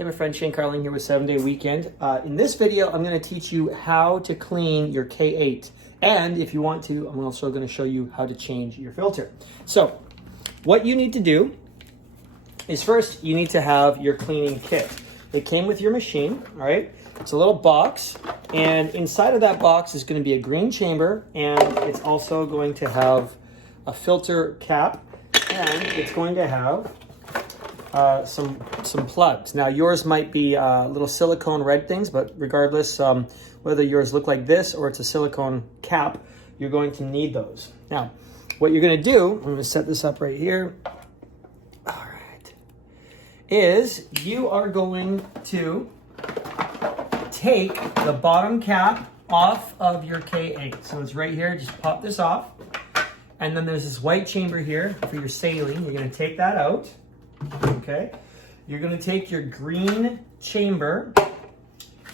Hey, my friend Shane Carling here with 7-Day Weekend. In this video, I'm going to teach you how to clean your K8. And if you want to, I'm also going to show you how to change your filter. So, what you need to do is first, you need to have your cleaning kit. It came with your machine, all right? It's a little box, and inside of that box is going to be a green chamber, and it's also going to have a filter cap, and it's going to have some plugs. Now yours might be little silicone red things, but regardless, whether yours look like this or it's a silicone cap, you're going to need those. Now, what you're going to do, I'm going to set this up right here. All right, is you are going to take the bottom cap off of your K8. So it's right here. Just pop this off, and then there's this white chamber here for your saline. You're going to take that out. Okay, you're going to take your green chamber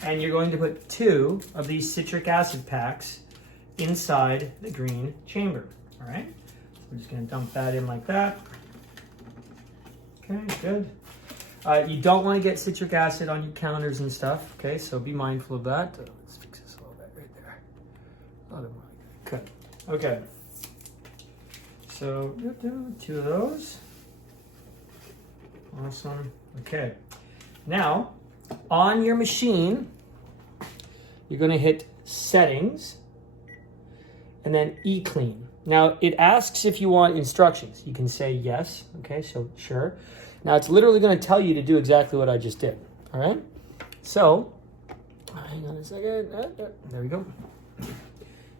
and you're going to put 2 of these citric acid packs inside the green chamber. All right, so we're just going to dump that in like that. Okay, good. You don't want to get citric acid on your counters and stuff. Okay, so be mindful of that. Let's fix this a little bit right there. A little bit more like that. Good. Okay, so 2 of those. Awesome. Okay. Now, on your machine, you're going to hit Settings and then E-Clean. Now, it asks if you want instructions. You can say yes. Okay, so sure. Now, it's literally going to tell you to do exactly what I just did. All right? So, hang on a second. There we go.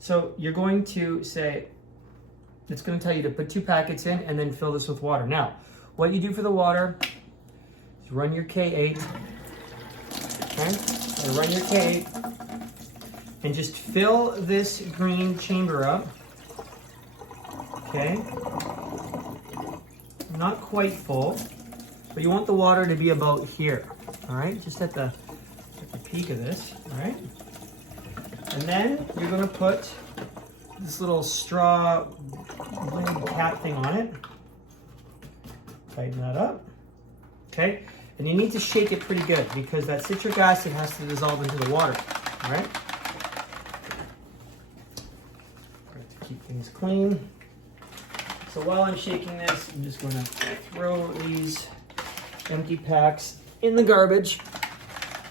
So, you're going to say, it's going to tell you to put 2 packets in and then fill this with water. Now, what you do for the water is run your K8, okay? So run your K8 and just fill this green chamber up, okay? Not quite full, but you want the water to be about here, all right? Just at the peak of this, all right? And then you're gonna put this little straw blade cap thing on it. Tighten that up, okay? And you need to shake it pretty good because that citric acid has to dissolve into the water, all right? To keep things clean. So while I'm shaking this, I'm just gonna throw these empty packs in the garbage.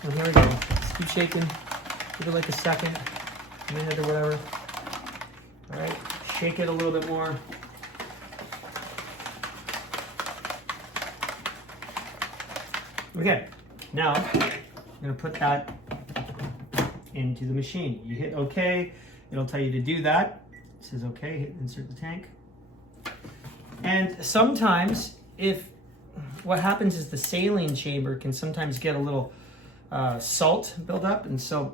And here we go. Just keep shaking. Give it like a second, a minute or whatever. All right, shake it a little bit more. Okay, now I'm going to put that into the machine. You hit OK, it'll tell you to do that. It says OK, hit insert the tank. And sometimes what happens is the saline chamber can sometimes get a little salt build up, and so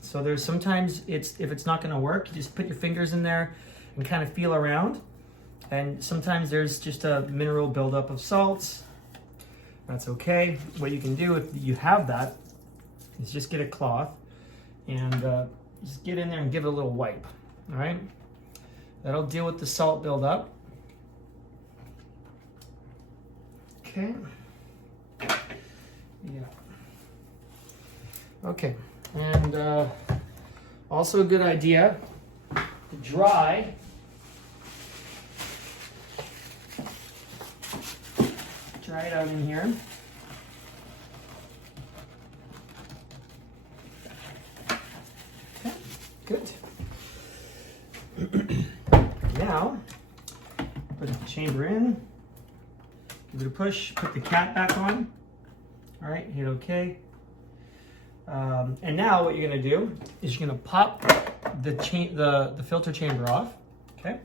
so there's sometimes if it's not going to work, you just put your fingers in there and kind of feel around, and sometimes there's just a mineral buildup of salts. That's okay. What you can do if you have that is just get a cloth and just get in there and give it a little wipe. All right, that'll deal with the salt buildup. Okay. Yeah. Okay, and also a good idea to dry it out in here. Okay, good. Now, put the chamber in, give it a push, put the cap back on. All right, hit OK. And now what you're going to do is you're going to pop the filter chamber off. Okay.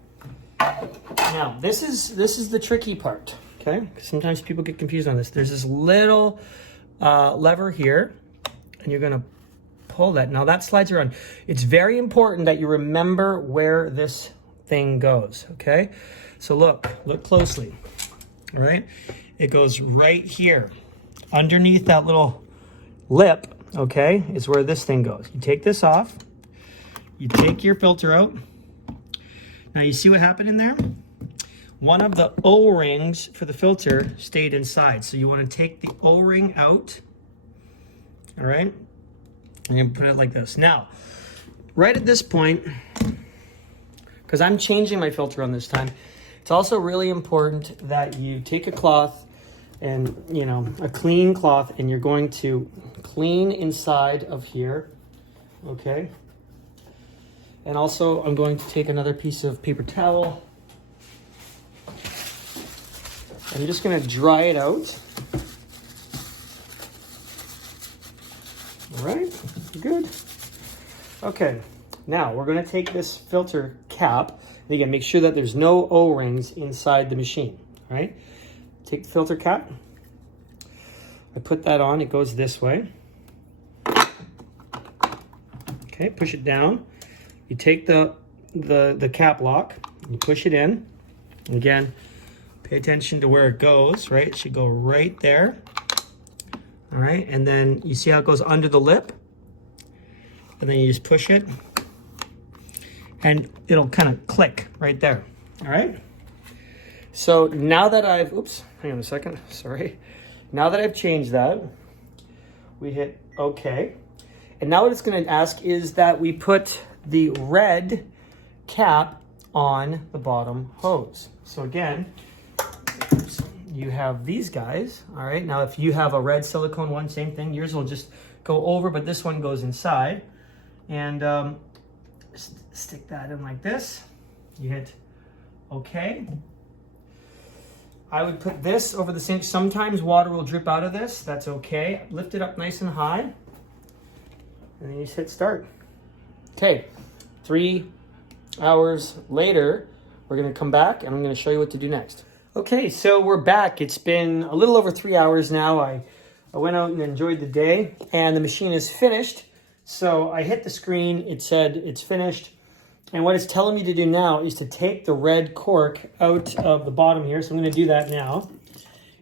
Now this is the tricky part. Okay. Sometimes people get confused on this. There's this little lever here, and you're going to pull that. Now that slides around. It's very important that you remember where this thing goes. Okay. So look closely. All right. It goes right here, underneath that little lip. Okay, is where this thing goes. You take this off, you take your filter out. Now you see what happened in there? One of the O-rings for the filter stayed inside. So you want to take the O-ring out all right? I'm gonna put it like this. Now, right at this point, because I'm changing my filter on this time, it's also really important that you take a cloth and, you know, a clean cloth, and you're going to clean inside of here, okay? And also, I'm going to take another piece of paper towel. I'm just gonna dry it out. All right, good. Okay, now we're gonna take this filter cap, and again, make sure that there's no O-rings inside the machine, all right? Take the filter cap, I put that on, it goes this way. Okay, push it down. You take the cap lock, you push it in. Again, pay attention to where it goes, right? It should go right there. All right, and then you see how it goes under the lip? And then you just push it, and it'll kind of click right there, all right? So now that I've, oops, hang on a second, sorry. Now that I've changed that, we hit OK. And now what it's gonna ask is that we put the red cap on the bottom hose. So again, you have these guys, all right? Now, if you have a red silicone one, same thing. Yours will just go over, but this one goes inside. And stick that in like this. You hit OK. I would put this over the sink. Sometimes water will drip out of this. That's okay. Lift it up nice and high. And then you just hit start. Okay, 3 hours later, we're gonna come back and I'm gonna show you what to do next. Okay, so we're back. It's been a little over 3 hours now. I went out and enjoyed the day, and the machine is finished. So I hit the screen, it said it's finished. And what it's telling me to do now is to take the red cork out of the bottom here. So I'm gonna do that now.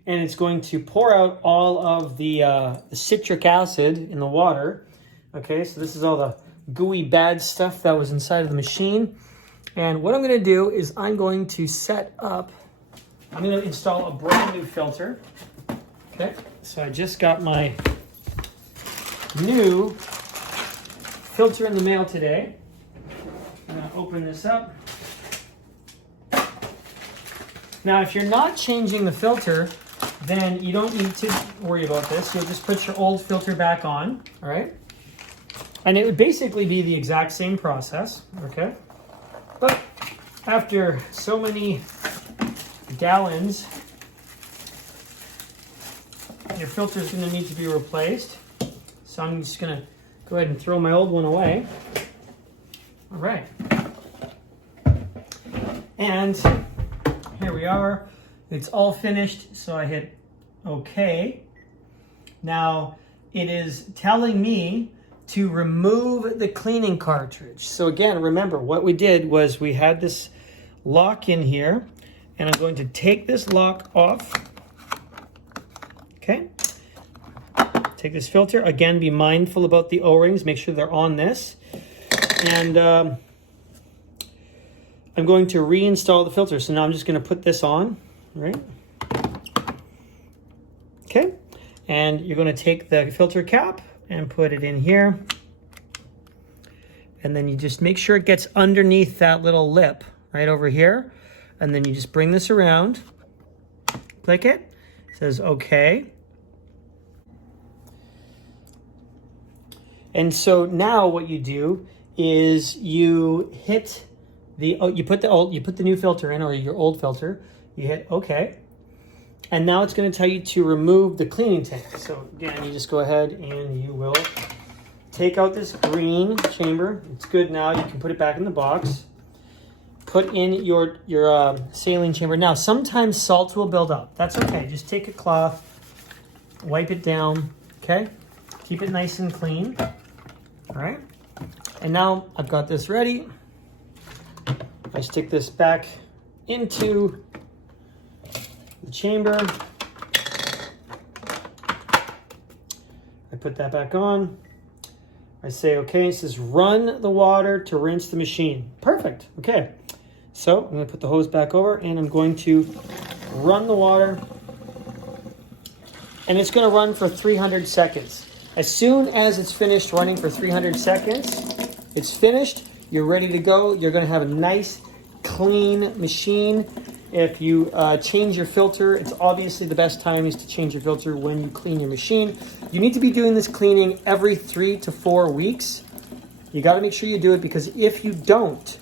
And it's going to pour out all of the citric acid in the water. Okay, so this is all the gooey bad stuff that was inside of the machine. And what I'm gonna do is I'm going to I'm gonna install a brand new filter. Okay, so I just got my new filter in the mail today. I'm gonna open this up. Now, if you're not changing the filter, then you don't need to worry about this. You'll just put your old filter back on, all right? And it would basically be the exact same process, okay? But after so many gallons, your filter is going to need to be replaced. So I'm just going to go ahead and throw my old one away. All right. And here we are. It's all finished, so I hit OK. Now, it is telling me to remove the cleaning cartridge. So again, remember what we did was we had this lock in here, and I'm going to take this lock off. Okay. Take this filter. Again, be mindful about the O-rings. Make sure they're on this. And I'm going to reinstall the filter. So now I'm just going to put this on, right? Okay. And you're going to take the filter cap and put it in here. And then you just make sure it gets underneath that little lip right over here. And then you just bring this around, click it, it says okay. And so now what you do is you hit you put the new filter in, or your old filter, you hit okay. And now it's going to tell you to remove the cleaning tank. So again, you just go ahead and you will take out this green chamber. It's good now. You can put it back in the box. Put in your saline chamber. Now, sometimes salt will build up. That's okay. Just take a cloth, wipe it down, okay? Keep it nice and clean, all right? And now I've got this ready. I stick this back into the chamber. I put that back on. I say, okay, it says run the water to rinse the machine. Perfect, okay. So I'm gonna put the hose back over and I'm going to run the water. And it's gonna run for 300 seconds. As soon as it's finished running for 300 seconds, it's finished, you're ready to go. You're gonna have a nice, clean machine. If you change your filter, it's obviously the best time is to change your filter when you clean your machine. You need to be doing this cleaning every 3 to 4 weeks. You gotta make sure you do it, because if you don't,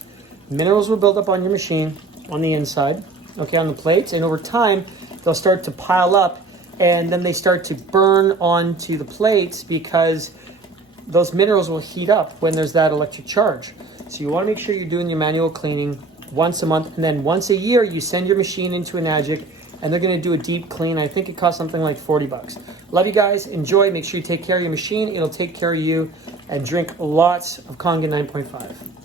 minerals will build up on your machine on the inside, okay, on the plates, and over time, they'll start to pile up, and then they start to burn onto the plates because those minerals will heat up when there's that electric charge. So you want to make sure you're doing your manual cleaning once a month, and then once a year you send your machine into Enagic and they're going to do a deep clean. I think it costs something like 40 bucks. Love you guys. Enjoy. Make sure you take care of your machine. It'll take care of you. And drink lots of Kangen 9.5.